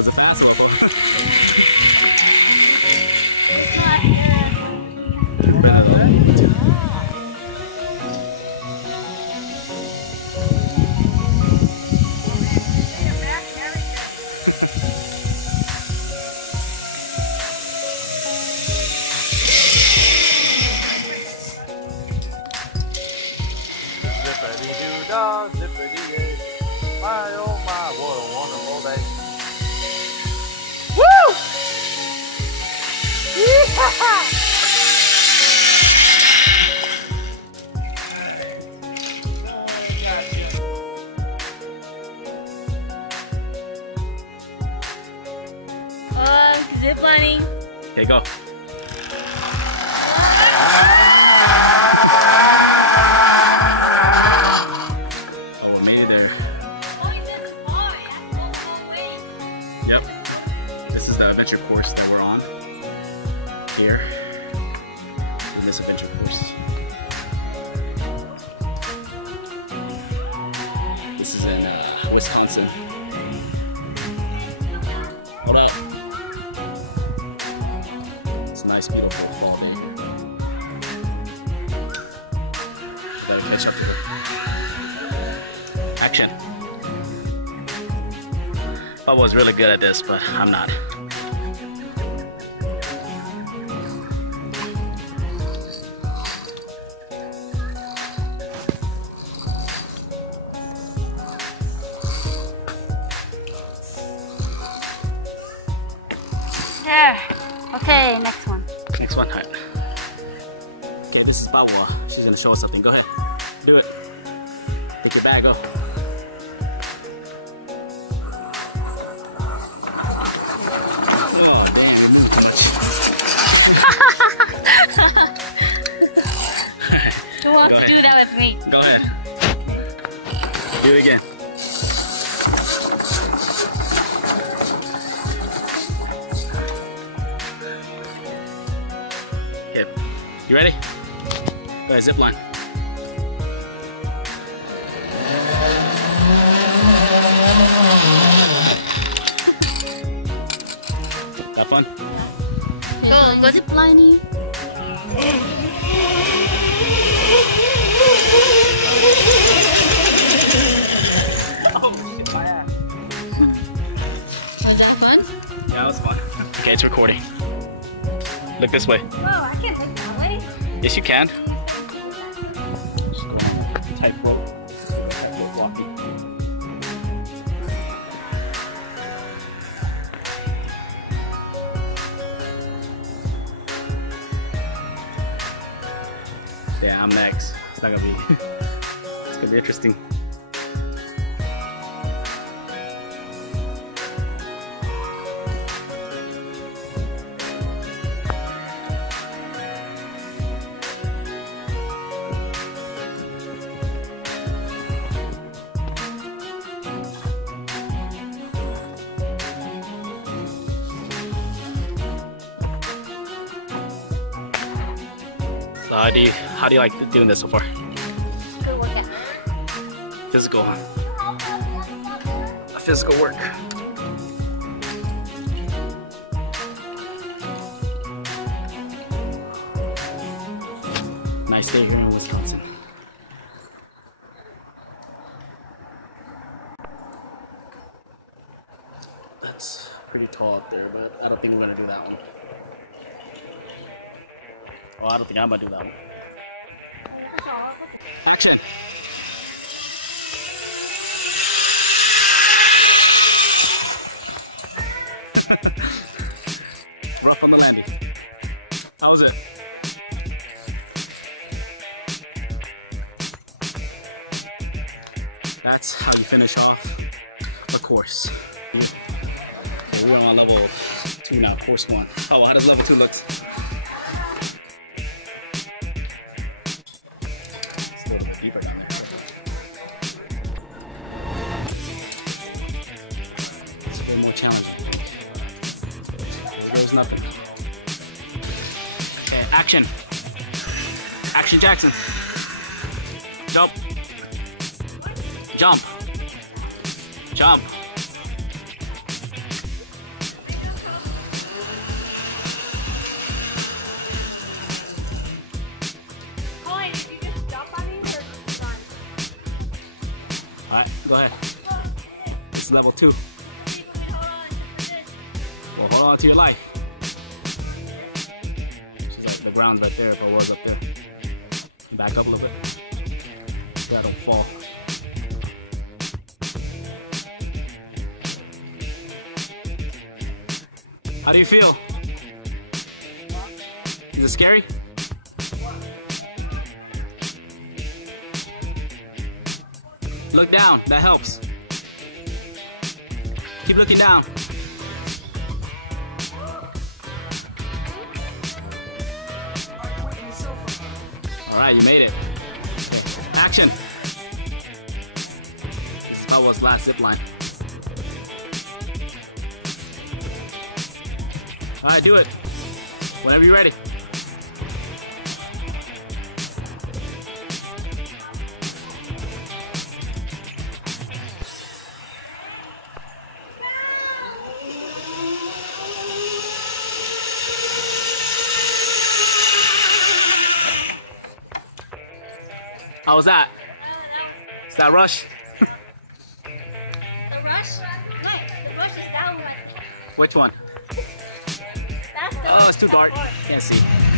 Was it fast? Ziplining, my oh my, what a wonderful day. Woo! Yee-ha-ha! Ziplining. Okay, go. Yep, this is the adventure course that we're on here in this adventure course. This is in Wisconsin. Hold up. It's a nice, beautiful fall day. Gotta catch up to it. Action. I was really good at this, but I'm not. There. Okay, next one. Next one, alright. Okay, this is Bawa. She's gonna show us something. Go ahead. Do it. Take your bag, go. Who wants to do that with me? Go ahead. Do it again. Okay. You ready? Go ahead, zipline. Have fun? Go ziplining. Was that fun? Yeah, that was fun. Okay, it's recording. Look this way. Oh, I can't look that way. Yes, you can. Just go tightrope. Tightrope walking. Yeah, I'm next. It's not gonna be. It's gonna be interesting. So how do you like doing this so far? Good workout. Physical. A physical work. Nice day here in Wisconsin. That's pretty tall up there, but I don't think we're gonna do that one. Oh, I don't think I'm gonna do that one. Action! Rough on the landing. How was it? That's how you finish off the course. Yeah. So we're on level 2 now, course 1. Oh, how does level 2 look? Still a bit deeper down there. It's a bit more challenging. There's nothing. Okay, action. Action Jackson. Jump. Jump. Jump. Go ahead. This is level 2. Well, hold on to your life. She's like, the ground's right there if I was up there. Back up a little bit. So I don't fall. How do you feel? Is it scary? Look down, that helps. Keep looking down. Alright, you made it. Action! This is Pawa's last zip line. Alright, do it. Whenever you're ready. How was that? Is that rush? The rush? No, the rush is that one. Which one? That's the Oh, it's too dark. Can't see.